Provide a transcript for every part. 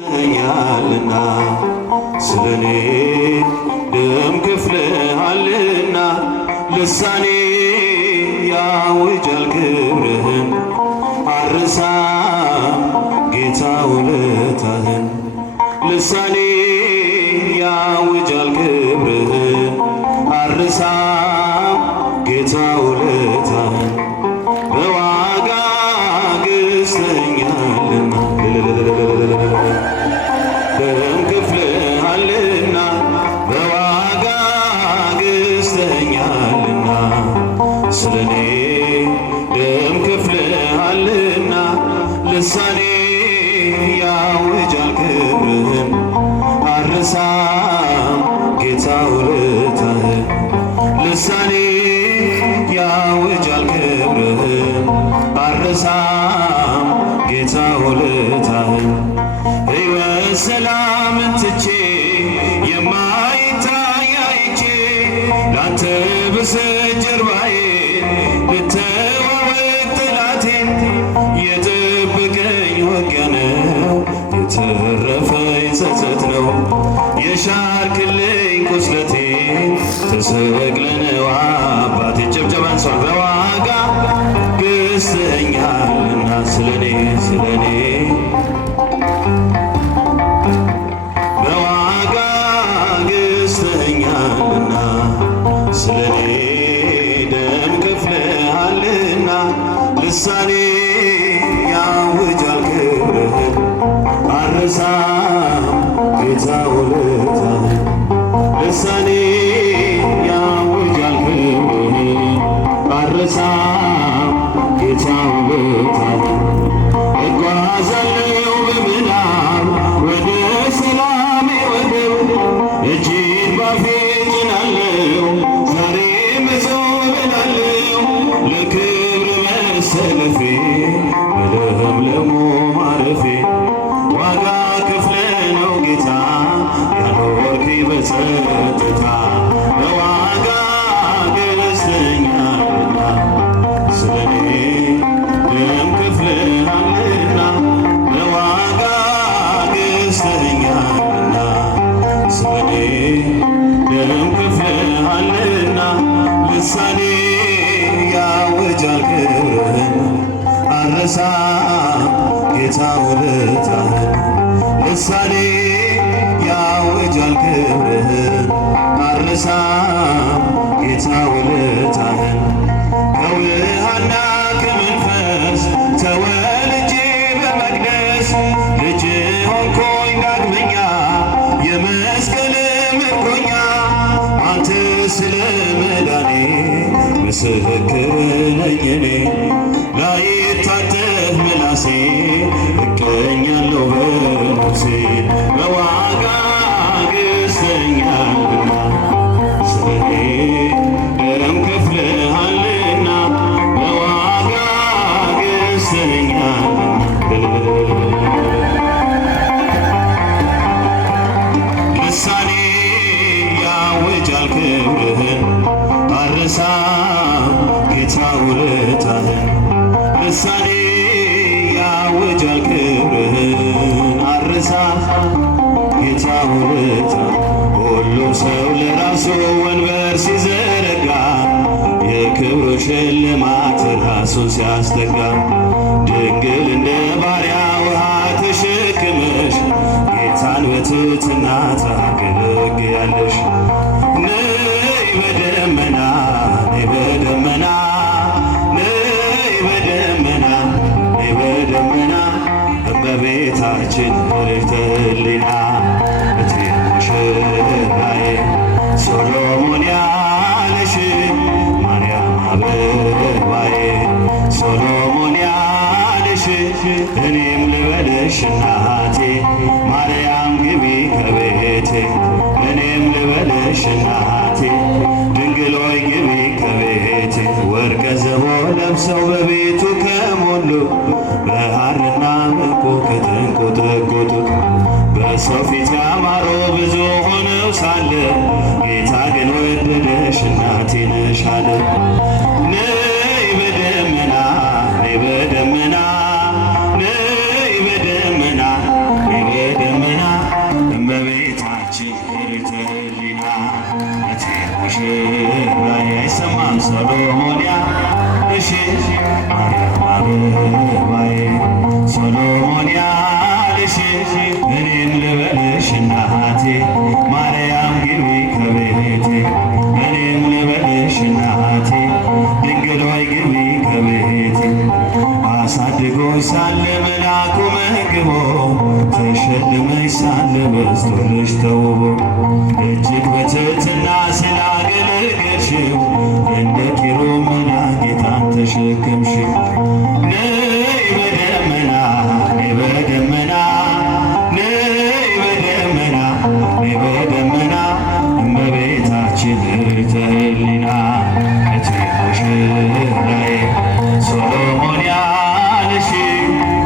ያልና ስለኔ ደም ከፍለሃልና ልሳኔ ያውጃል ክብርህን አርሳም ጌታ ውለታህን ልሳኔ ያውጃል ክብርህን አርሳም ጌታ ውለታህን በዋጋ ገዝተኸኛልና ደም ከፍለሃልና በዋጋ ገዝተኸኛልና ስለኔ ደም ከፍለሃልና ልሳኔ ያውጃል ክብርህን አርሳም ጌታ ውለታህን ልሳኔ ያውጃል ክብርህን አርሳም ጌታ ውለታህን ሕይወት ሰላምን ትቼ የማይታይ አይቼ ላንተ ብሰጥ ጀርባዬን ልተዋወቅ ጠላቴን የጠበቀኝ ውጊያ ነው የተረፈኝ ጸጸት ነው የሻርክልኝ ቁስለቴን ተሰቅለነው አባቴ ጨብጨባን ሰው በዋጋ ገዝተኸኛልና ስለኔ በዋጋ ገዝተኸኛልና ስለኔ ደም ከፍለሃልና ልሳኔ ያውጃል ክብርህን አርሳም ጌታ ውለታህን ልሳኔ ያውጃል ክብርህን አርሳም ጌታ ውለታህን እጓዛለሁ በምናብ ወደ ሰላሜ ወደብ እጄን ባፌ ጭናለሁ ዛሬም እዞራለሁ ለክብር መሰለፌ በለምለሙ ማረፌ ዋጋ ከፍለህ ነው ጌታ ያኖርከኝ በጸጥታ በዋጋ ገዝተኸኛልና ስለኔ ደም ከፍለሃልና በዋጋ ገዝተኸኛልና ስለኔ ደም ከፍለሃልና ልሳኔ ያውጃል ክብርህን አርሳም ጌታ ውለታህን ልሳኔ ያውጃል ክብርህን አርሳም ጌታ ውለታህን ከውሃና ከመንፈስ ተወልጄ በመቅደስ ልጅ ሆንኩኝ ዳግመኛ የመስቀል ምርኮኛ አንተ ስለ መዳኔ ምስክር ነኝ እኔ ላይታጠፍ ምላሴ እቀኛለሁ በነፍሴ በዋጋ ገዝተኸኛልና ስለኔ ደም ከፍለሃልና በዋጋ ገዝተኸኛልና ልሳኔ ያውጃል ክብርህን አርሳም ጌታ ውለታህን ልሳኔ ያውጃል ክብርህን አርሳም ጌታ ውለታህን ሁሉም ሰው ለራሱ ወንበር ሲዘረጋ የክብሩ ሽልማት ራሱን ሲያስጠጋ ድንግል እንደ ባሪያ ውሃ ተሸክመሽ ጌታን በትሕትና ታገለግያለሽ ነይ በደመና ነይ በደመና ነይ በደመና ነይ በደመና እመቤታችን ልዕልተ ሕሊና እቴ ሙሽራዬ ሶሎሞን ያለሽ ማርያም አበባዬ ሶሎሞን ያለሽ እኔም ልበልሽ እናቴ ማርያም ግቢ ከቤቴ እኔም ልበልሽ እናቴ ድንግል ሆይ ግቢ ከቤቴ ወርቀ ዘቦ ለብሰው በቤቱ ከሞሉ በሐርና ዕንቁ ከተንቆጠቆጡት በሰው ፊት ያማሩ ብዙ ሆነው ሳለ ጌታ ግን ወደደሽ እናቴ ነሽ አለ። ነይ በደመና ነይ በደመና ነይ በደመና ነይ በደመና ልሽ እኔም ልበልሽ እናቴ ማርያም ግቢ ከቤቴ እኔም ልበልሽ እናቴ ድንግል ሆይ ግቢ ከቤቴ አሳድጎሽ ሳለ መልአኩ መግቦ ተሸልመሽ ሳለ በስቶልሽ ተውቦ እጅግ በትሕትና ስላገለገልሽው እንደ ኪሩብ መልአክ ጌታን ተሸከምሽው። ነይ በደመና ነይ በደመና ነይ በደመና ነይ በደመና እመቤታችን ርኅተ ሕሊና እቴ ሙሽራዬ ሶሎሞን ያልሽ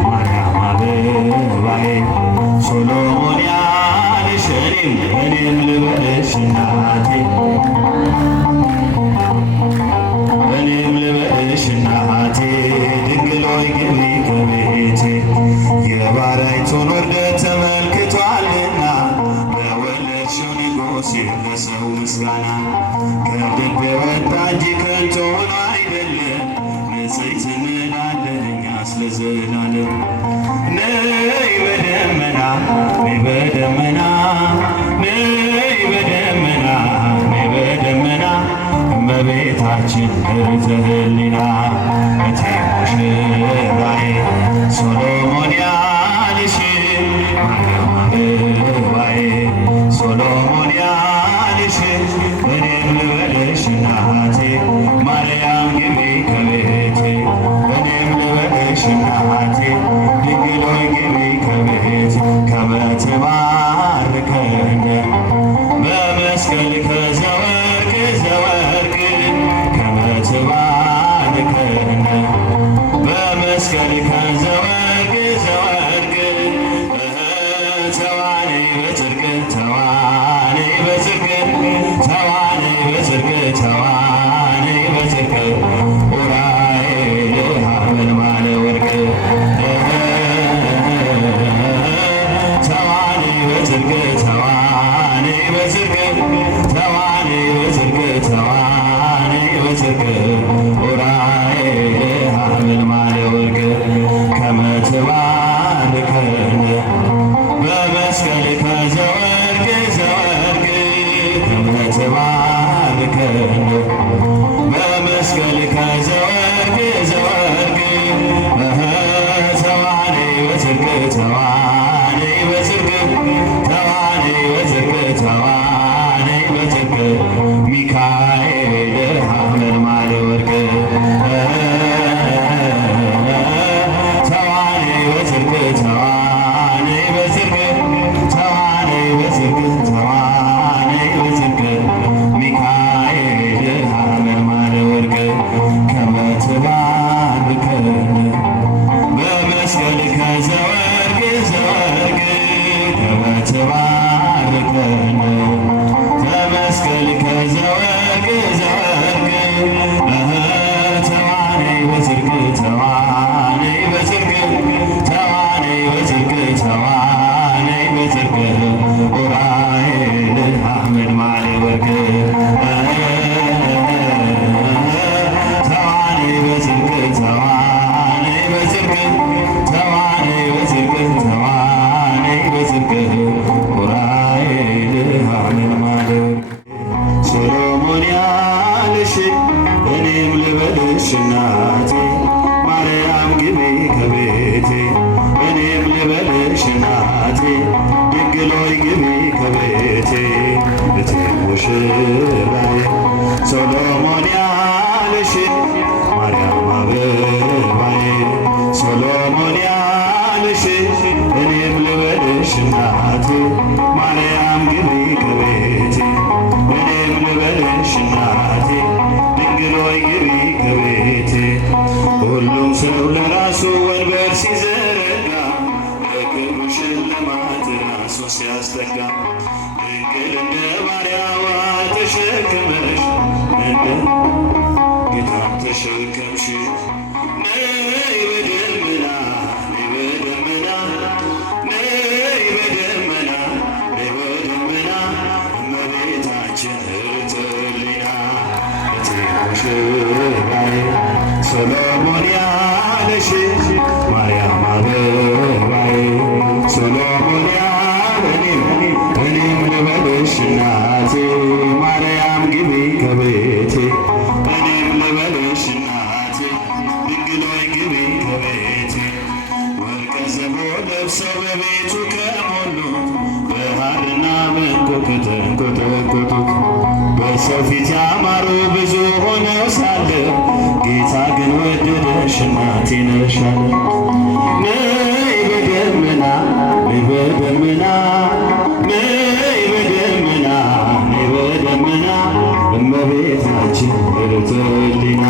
ማርያም አበባዬ ሶሎሞን ያልሽ እኔም ልበልሽ እናቴ እኔም ልበልሽ እናቴ ድንግል ሆይ ግቢ ከቤቴ የባሪያይቱን ውርደት ተመልክቷልና በወለድሽው ንጉሥ ለሰው ምስጋና ከልብ የወጣ እንጂ ከንቱ ሆኖ አይደለም ንጽሕት እንላለን እኛስ ለዘላለም። ነይ በደመና ነይ በደመና ነይ በደመና ነይ በደመና እመቤታችን ርኅተ ሕሊና እቴ ሙሽራዬ ሶሎሞን ያልሽ ማርያም አበባዬ ሶሎሞን ያልሽ እኔም ልበልሽ እናቴ ማርያም ግቢ ከቤቴ እኔም ልበልሽ እናቴ ድንግል ሆይ ግቢ ከቤቴ ከመ ትባርከነ በመስቀል ከዘወርቅ ዘወርቅ ከመ ትባርከነ በመስቀል ከዘወርቅ ዘወርቅ ተዋነይ በጽድቅ ተዋነይ በጽድቅ ተዋነይ በጽድቅ ተዋነይ በጽድቅ ኡራኤል ሐመልማለ ወርቅ ተዋነይ በጽድቅ ተዋነይ በጽድቅ ተዋነይ በጽድቅ ተዋነይ በጽድቅ ኡራኤል ሐመልማለ ወርቅ ከመ ትባርከነ በመስቀል ከዘወርቅ ዘወርቅ ከመ ትባርከነ በመስቀል ከዘወርቅ ዘወርቅ ተዋነይ በጽድቅ ተዋነይ በጽድቅ ተዋነይ በጽድቅ ተዋነይ በጽድቅ ሚካኤል ሐመልማለ ወርቅ ተዋነይ በጽድቅ ተዋነይ በጽድቅ ተዋነይ በጽድቅ ተዋነይ በጽድቅ ሚካኤል ሐመልማለ ወርቅ ከመ ትባርከነ በመስቀል ከዘወርቅ ዘወርቅ ከመ ትባርከነ በመስቀል ከዘወርቅ ዘወርቅ ተዋነይ በጽድቅ ተዋነይ በጽድቅ ተዋነይ በጽድቅ ተዋነይ በጽድቅ ኡራኤል ሐመልማለ ወርቅ ተዋነይ በጽድቅ ተዋነይ በጽድቅ ተዋነይ በጽድቅ ተዋነይ በጽድቅ ኡራኤል ሐመልማለ ወርቅ ሶሎሞን ያልሽ እኔም ልበልሽ እናቴ ማርያም ግቢ ከቤቴ እኔም ልበልሽ እናቴ ድንግል ሆይ ግቢ ከቤቴ እቴ ሙሽራዬ ሶሎሞን ያልሽ ማርያም አበባዬ ሶሎሞን ያልሽ እኔም ልበልሽ እናቴ ማርያም ግቢ ከቤቴ እኔም ልበልሽ እናቴ ድንግል ሆይ ግቢ ከቤቴ ሁሉም ሰው ለራሱ ወንበር ሲዘረጋ ለክብሩ ሽልማት ራሱ ሲያስጠጋ ድንግል እንደ ባሪያዋ ተሸክመሽ እንደ ጌታን ተሸከምሽ። ነይ በደመና ነይ በደመና ነይ በደመና ነይ በደመና እመቤታችን ርኅተ ሕሊና እቴ ሙሽራዬ ሶሎሞን ያለሽ ማርያም አበባዬ ሶሎሞን ያለ እኔም ልበልሽ እናቴ ማርያም ግቢ ከቤቴ እኔም ልበልሽ እናቴ ድንግል ሆይ ግቢ ከቤቴ ወርቀ ዘቦ ለብሰው በቤቱ ከሞሉት በሐርና በዕንቁ ከተንቆጠቆጡት በሰው ፊት ያማሩ ብዙ ሆነው ሳለ ጌታ ግን ወደደሽ እናቴ ነሽ አለ። ነይ በደመና ነይ በደመና ነይ በደመና ነይ በደመና እመቤታችን ርትዕ ሕሊና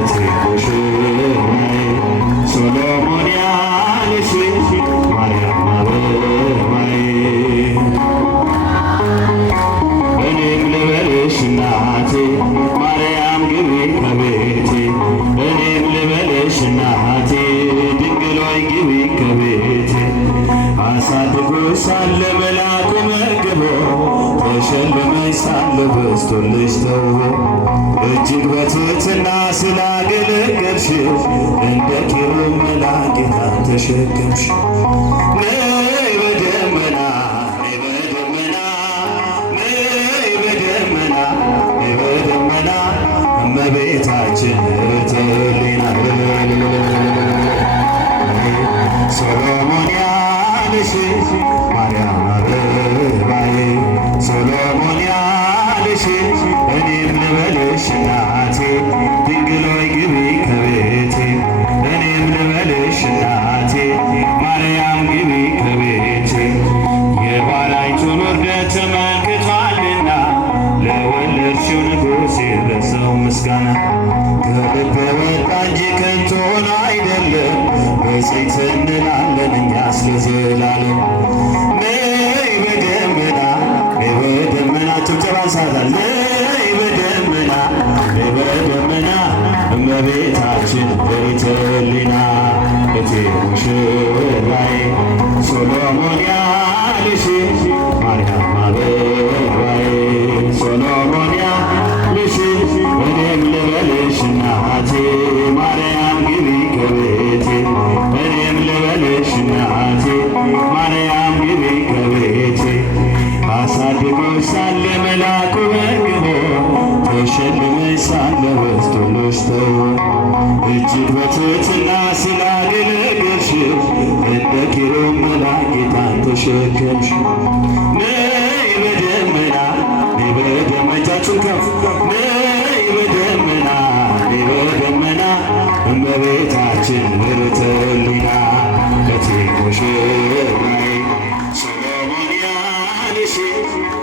እቴ ሙሽራዬ ሶሎሞን ያለሽ ማርያም አበባዬ እኔም ልበልሽ እናቴ ማርያም ግቢ ከቤቴ እኔም ልበልሽ እናቴ ድንግል ሆይ ግቢ ከቤቴ አሳድጎሽ ሳለ መልአኩ መግቦ ተሸልመሽ ሳለ በዝቶልሽ ተውቦ እጅግ በትሕትና ስላገለገልሽ እንደ ኪሩብ መልአክ ጌታን ተሸከምሽ። ነይ በደመና ነይ በደመና ነይ በደመና ነይ በደመና እመቤታችን ርትዕ ሕሊና ሶሎሞን ያለሽ ማርያም አበባዬ ሶሎሞን ያለሽ እኔም ልበልሽ እናቴ ድንግል ሆይ ግቢ ከቤቴ እኔም ልበልሽ እናቴ ማርያም ግቢ ከቤቴ የባላይቱን ውርደት ተመልክቷልና ለወለድሽው ንጉሥ ይድረሰው ምስጋና ከልብ ወጣ እንጂ ከንቱ ሆኖ አይደለም በጽድቅ እንላለን እኛስ ለዘላለም። ነይ በደመና ነይ በደመና ጭብጨባ እንሳታለን። ነይ በደመና ነይ በደመና እመቤታችን ርትዕ ሕሊና እቴ ሙሽራዬ ሶሎሞን ያለሽ ማርያም አበባዬ ሶሎሞን ያለሽ እኔም ልበልሽ እናቴ ማርያም ግቢ ከቤቴ እኔም ልበልሽ እናቴ ማርያም ግቢ ከቤቴ አሳድጎሽ ሳለ መልአኩ መግቦ ተሸልመሽ ሳለ በዝቶልሽ ተውቦ እጅግ በትሕትና ስላገለገልሽ እንደ ኪሩብ መልአክ ጌታን ተሸከምሽ። ነይ በደመና ነይ በደመና እጃችሁን ከፍ ነይ በደመና ነይ በደመና እመቤታችን ርትዕ ሕሊና እቴ ሙሽራዬ ሶሎሞን ያለሽ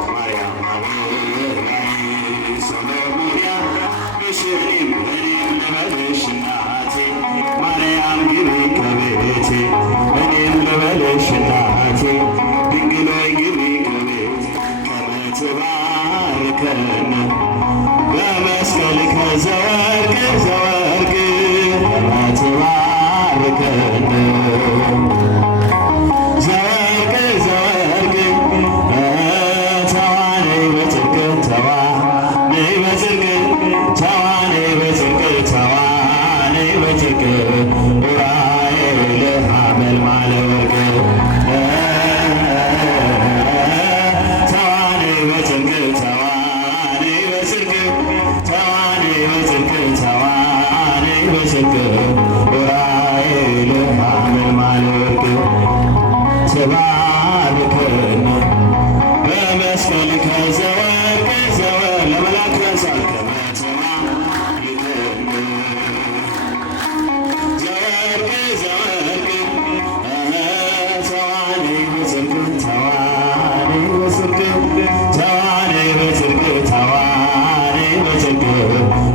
ማርያም አበባዬ ሶሎሞን ያለሽ እኔም ልበልሽ እናቴ ማርያም ግቢ ከቤቴ እኔም ልበልሽ እናቴ ድንግል ሆይ ግቢ ከቤቴ ከመ ትባርከነ በመስቀልከ ዘወርቅ ዘወርቅ ከመ ትባርከነ ዘወርቅ ዘወርቅ ተዋነይ በጽድቅ ተዋነይ በጽድቅ ተዋነይ በጽድቅ ተዋነይ በጽድቅ ዑራኤል ሐመልማለ ወርቅ ተዋነይ በጽድቅ ተዋነይ በጽድቅ ተዋነይ በጽድቅ ተዋነይ በጽድቅ ዑራኤል ሐመልማለ ወርቅ ትባርከነ በመስቀልከ ዘወርቅ ዘወርቅ ለመላክ ያንሳል ከመ ትባርከነ ዘወርቅ ዘወርቅ ተዋነይ በጽድቅ ተዋነይ በጽድቅ ተዋነይ በጽድቅ ተዋነይ በጽድቅ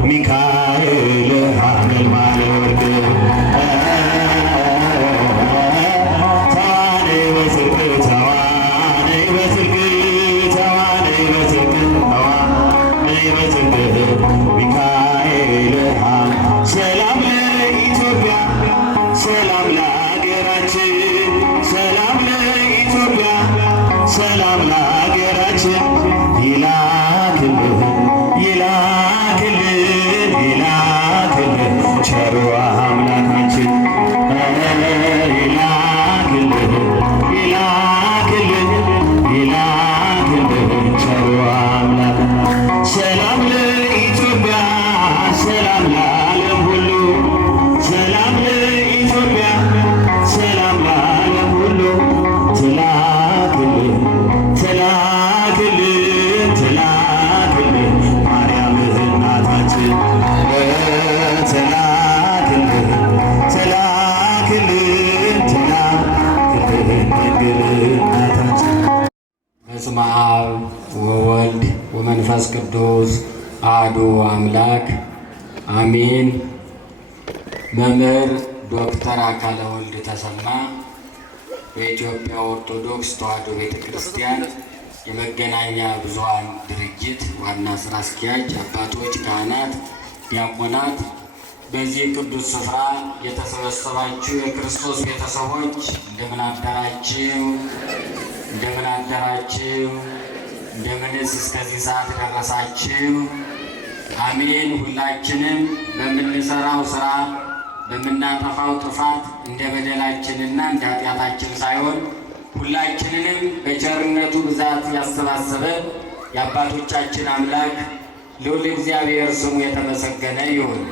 ሚካኤል ሐመልማለ ወርቅ ተዋነይ በጽድቅ ተዋነይ በጽድቅ ተዋነይ በጽድቅ ተዋነይ በጽድቅ ሚካኤል ሰላም ለኢትዮጵያ ሰላም ለሀገራችን ሰላም ለኢትዮጵያ ሰላም ለሀገራችን ይላክልን ይላክልን ይላክልን ቸሩ አምላካችን ይላክልን ይላክልን በስመ አብ ወወልድ ወመንፈስ ቅዱስ አሐዱ አምላክ አሜን። መምህር ዶክተር አካለ ወልድ ተሰማ በኢትዮጵያ ኦርቶዶክስ ተዋሕዶ ቤተ ክርስቲያን የመገናኛ ብዙኃን ድርጅት ዋና ስራ አስኪያጅ፣ አባቶች፣ ካህናት፣ ዲያቆናት፣ በዚህ ቅዱስ ስፍራ የተሰበሰባችሁ የክርስቶስ ቤተሰቦች እንደምን አደራችሁ? እንደምን አደራችሁ? እንደምንስ እስከዚህ ሰዓት ደረሳችሁ? አሜን። ሁላችንም በምንሰራው ስራ በምናጠፋው ጥፋት እንደ በደላችንና እንደ ኃጢአታችን ሳይሆን ሁላችንንም በቸርነቱ ብዛት ያሰባሰበ የአባቶቻችን አምላክ ልዑል እግዚአብሔር ስሙ የተመሰገነ ይሁን።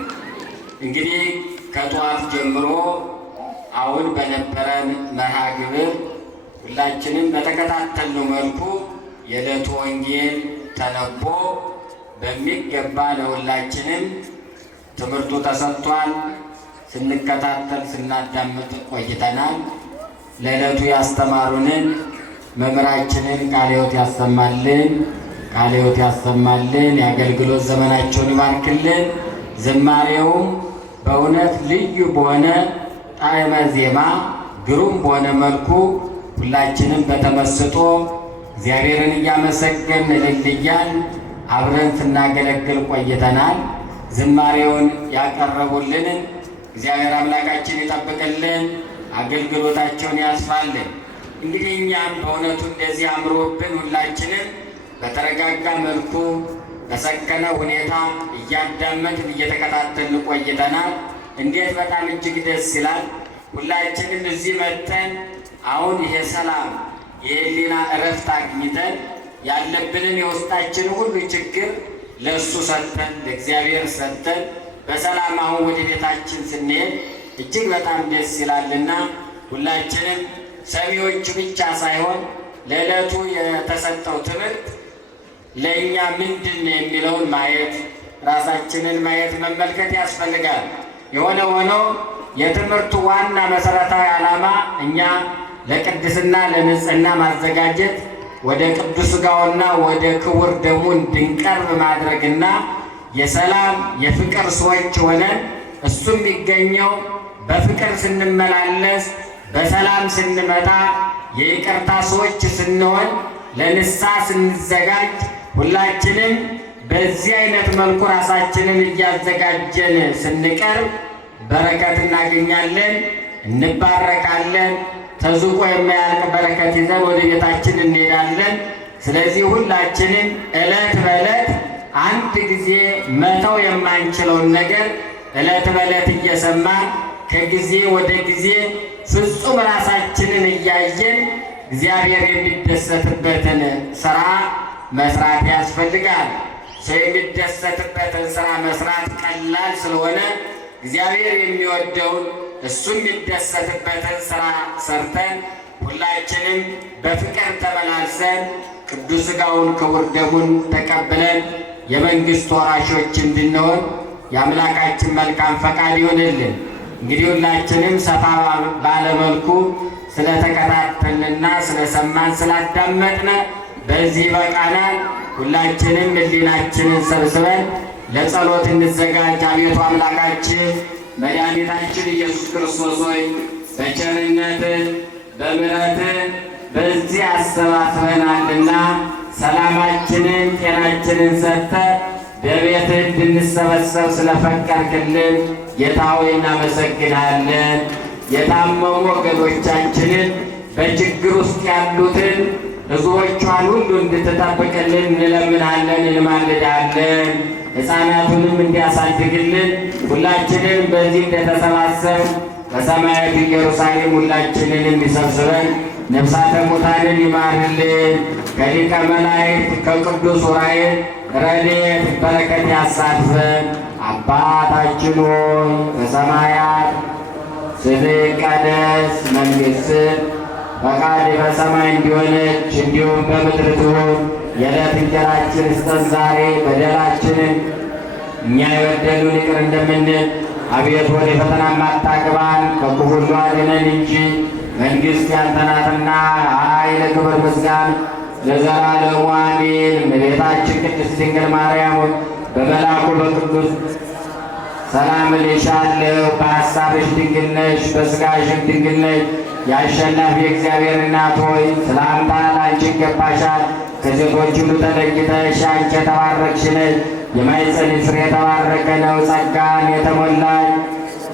እንግዲህ ከጠዋት ጀምሮ አሁን በነበረን መርሃ ግብር ሁላችንም በተከታተልነው መልኩ የዕለቱ ወንጌል ተነቦ በሚገባ ለሁላችንም ትምህርቱ ተሰጥቷል። ስንከታተል ስናዳምጥ ቆይተናል። ለዕለቱ ያስተማሩንን መምህራችንን ቃለ ሕይወት ያሰማልን፣ ቃለ ሕይወት ያሰማልን፣ የአገልግሎት ዘመናቸውን ይባርክልን። ዝማሬውም በእውነት ልዩ በሆነ ጣዕመ ዜማ ግሩም በሆነ መልኩ ሁላችንም በተመስጦ እግዚአብሔርን እያመሰገን እልል አብረን ስናገለግል ቆይተናል። ዝማሬውን ያቀረቡልንን እግዚአብሔር አምላካችን ይጠብቅልን፣ አገልግሎታቸውን ያስፋልን። እንግዲህ እኛም በእውነቱ እንደዚህ አምሮብን ሁላችንም በተረጋጋ መልኩ በሰከነ ሁኔታ እያዳመጥን እየተከታተልን ቆይተናል። እንዴት በጣም እጅግ ደስ ይላል። ሁላችንም እዚህ መጥተን አሁን ይሄ ሰላም የህሊና እረፍት አግኝተን ያለብንን የውስጣችን ሁሉ ችግር ለእሱ ሰጥተን ለእግዚአብሔር ሰጥተን በሰላም አሁን ወደ ቤታችን ስንሄድ እጅግ በጣም ደስ ይላልና ሁላችንም ሰሚዎች ብቻ ሳይሆን ለዕለቱ የተሰጠው ትምህርት ለእኛ ምንድን ነው የሚለውን ማየት ራሳችንን ማየት መመልከት ያስፈልጋል። የሆነ ሆኖ የትምህርቱ ዋና መሰረታዊ ዓላማ እኛ ለቅድስና ለንጽህና ማዘጋጀት ወደ ቅዱስ ሥጋውና ወደ ክቡር ደሙ እንድንቀርብ ማድረግና የሰላም የፍቅር ሰዎች ሆነን እሱ የሚገኘው በፍቅር ስንመላለስ በሰላም ስንመጣ የይቅርታ ሰዎች ስንሆን ለንስሐ ስንዘጋጅ ሁላችንም በዚህ አይነት መልኩ ራሳችንን እያዘጋጀን ስንቀርብ በረከት እናገኛለን፣ እንባረካለን። ተዝቆ የማያልቅ በረከት ይዘን ወደ ቤታችን እንሄዳለን። ስለዚህ ሁላችንም ዕለት በዕለት አንድ ጊዜ መተው የማንችለውን ነገር ዕለት በዕለት እየሰማን ከጊዜ ወደ ጊዜ ፍጹም ራሳችንን እያየን እግዚአብሔር የሚደሰትበትን ስራ መስራት ያስፈልጋል። ሰው የሚደሰትበትን ስራ መስራት ቀላል ስለሆነ እግዚአብሔር የሚወደውን እሱ የሚደሰትበትን ስራ ሰርተን ሁላችንም በፍቅር ተመላልሰን ቅዱስ ሥጋውን ክቡር ደሙን ተቀብለን የመንግሥት ወራሾች እንድንሆን የአምላካችን መልካም ፈቃድ ይሆንልን። እንግዲህ ሁላችንም ሰፋ ባለመልኩ ስለተከታተልንና ስለሰማን ስላዳመጥነ በዚህ በቃናል። ሁላችንም ሕሊናችንን ሰብስበን ለጸሎት እንዘጋጅ። አቤቱ አምላካችን መድኃኒታችን ኢየሱስ ክርስቶስ ሆይ በቸርነትህ በምሕረትህ በዚህ አሰባስበናልና ሰላማችንን ጤናችንን ሰጥተህ በቤትህ እንድንሰበሰብ ስለፈቀድክልን ጌታ ሆይ እናመሰግንሃለን። የታመሙ ወገኖቻችንን በችግር ውስጥ ያሉትን ሕዝቦቿን ሁሉ እንድትጠብቅልን እንለምናለን፣ እንማልዳለን። ሕፃናቱንም እንዲያሳድግልን ሁላችንን በዚህ እንደተሰባሰብ በሰማያዊት ኢየሩሳሌም ሁላችንንም ይሰብስበን። ነፍሳተ ሙታንን ይማርልን። ከሊቀ መላእክት ከቅዱስ ዑራኤል ረድኤት በረከት ያሳትፈን። አባታችን ሆይ በሰማያት ስምህ ይቀደስ፣ መንግሥትህ ፈቃድህ በሰማይ እንደሆነች እንዲሁም በምድር ትሁን። የዕለት እንጀራችንን ስጠን ዛሬ፣ በደላችንን እኛ የበደሉንን ይቅር እንደምንል፣ አቤቱ ወደ ፈተና አታግባን ከክፉ ሁሉ አድነን እንጂ መንግሥት ያንተ ናትና ኃይል፣ ክብር፣ ምስጋና ለዘላለሙ አሜን። እመቤታችን ቅድስት ድንግል ማርያም በመልአኩ በቅዱስ ሰላም እልሻለሁ፣ በሐሳብሽ ድንግል ነሽ፣ በሥጋሽም ድንግል ነሽ። የአሸናፊ እግዚአብሔር እናት ሆይ ሰላምታ ለአንቺ ይገባሻል። ከሴቶች ሁሉ ተለይተሽ አንቺ የተባረክሽ ነሽ። የማኅፀንሽ ፍሬ የተባረከ ነው። ጸጋን የተሞላሽ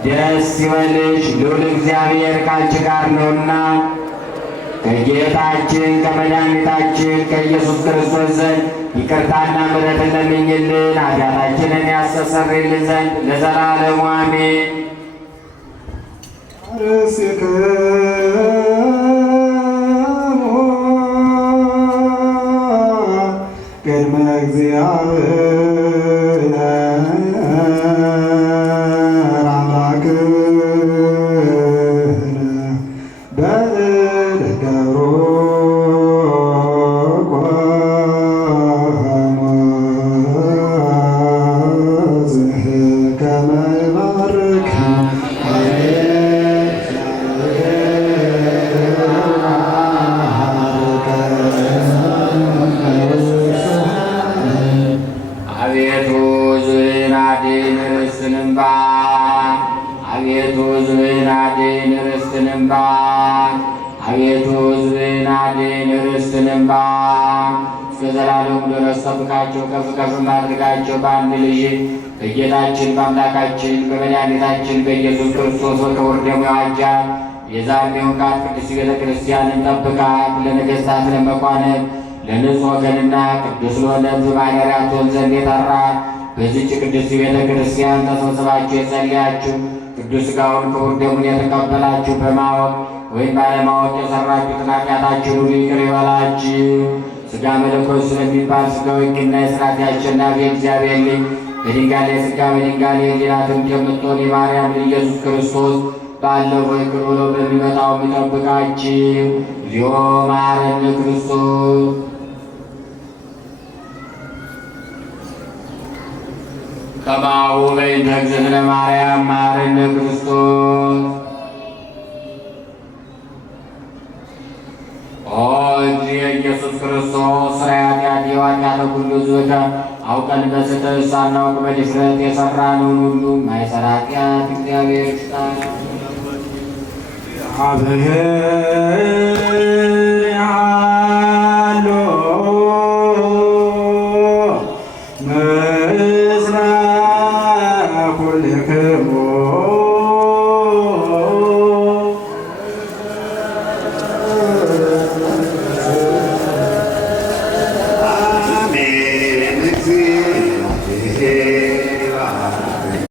ደስ ይበልሽ፣ ልዑል እግዚአብሔር ከአንቺ ጋር ነውና ከጌታችን ከመድኃኒታችን ከኢየሱስ ክርስቶስ ዘንድ ይቅርታና ምሕረትን ለምኝልን ኃጢአታችንን ያስተሰርይልን ዘንድ ለዘላለሙ አሜን። ቅድመ እግዚአብሔር ጠብቃቸው ከፍ ከፍ ማድረጋቸው በአንድ ልጅ በጌታችን በአምላካችን በመድኃኒታችን በኢየሱስ ክርስቶስ በክቡር ደሙ ያዋጃት የዛሬውን ቃል ቅድስት ቤተ ክርስቲያንን ጠብቃት። ለነገሥታት ለመኳንንት ለንጹሕ ወገንና ቅዱስ ለሆነ ሕዝብ ማደሪያ ትሆን ዘንድ የጠራት በዚህች ቅድስት ቤተ ክርስቲያን ተሰብስባችሁ የጸለያችሁ ቅዱስ ሥጋውን ክቡር ደሙን የተቀበላችሁ በማወቅ ወይም ባለማወቅ የሠራችሁትን ኃጢአታችሁን ሁሉ ይቅር ይበላችሁ። ሥጋ መለኮት ስለሚባል ሥጋው ሕግና የሥርዓት አሸናፊ እግዚአብሔር ልጅ በድንጋሌ ሥጋ በድንጋሌ ሕሊና ትምት የምትሆን የማርያም ልጅ ኢየሱስ ክርስቶስ ባለፈው ይቅር ብሎ በሚመጣው የሚጠብቃችሁ እግዚኦ መሐረነ ክርስቶስ። ከማሁ በእንተ እግዝእትነ ማርያም መሐረነ ክርስቶስ። ኦ እግዚእ ኢየሱስ ክርስቶስ ሥራየ ኃጢአት የኃጢአተ ኩሉ ሕዝብ አውቀን በስህተት ሳናውቅ በድፍረት የሠራነውን ሁሉ ማይሠራ ኃጢአት እግዚአብሔር ይፍታ።